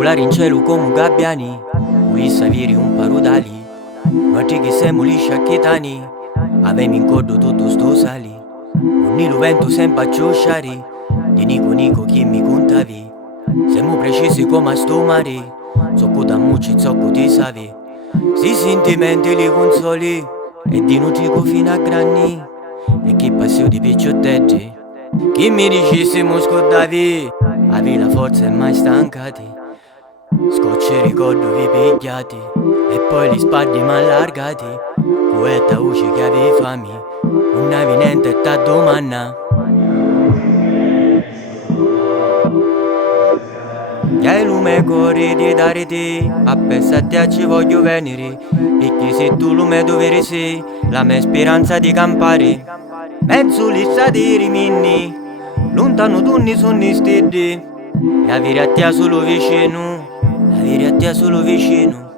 volare in cielo come gabbiani, volesse avere un paro d'ali. Noi che siamo gli sciacchettani, avevamo in cordo tutto sto sali. Ogni lo vento sempre a ciosciare, di Nico chi mi contavi. Siamo precisi come a sto mare, zocco da mucci zocco ti savi. Si sentimenti li consoli, e di non dico fino a granni. E che passio di picciotteggi, chi mi dicessimo scordavi, avevi la forza e mai stancati. Scocci ricordo vi pigliati, e poi gli spaddi mal allargati. Poeta voce che avevi fame, non avevi niente e t'ha domanda. E hai lume corri di dare te, a pensare a ci voglio venire, perché se tu lume dovere sei, la mia speranza di campare. Mezzo lista di rimini, lontano tunni sono stedi, e avere a te solo vicino, avere a te solo vicino.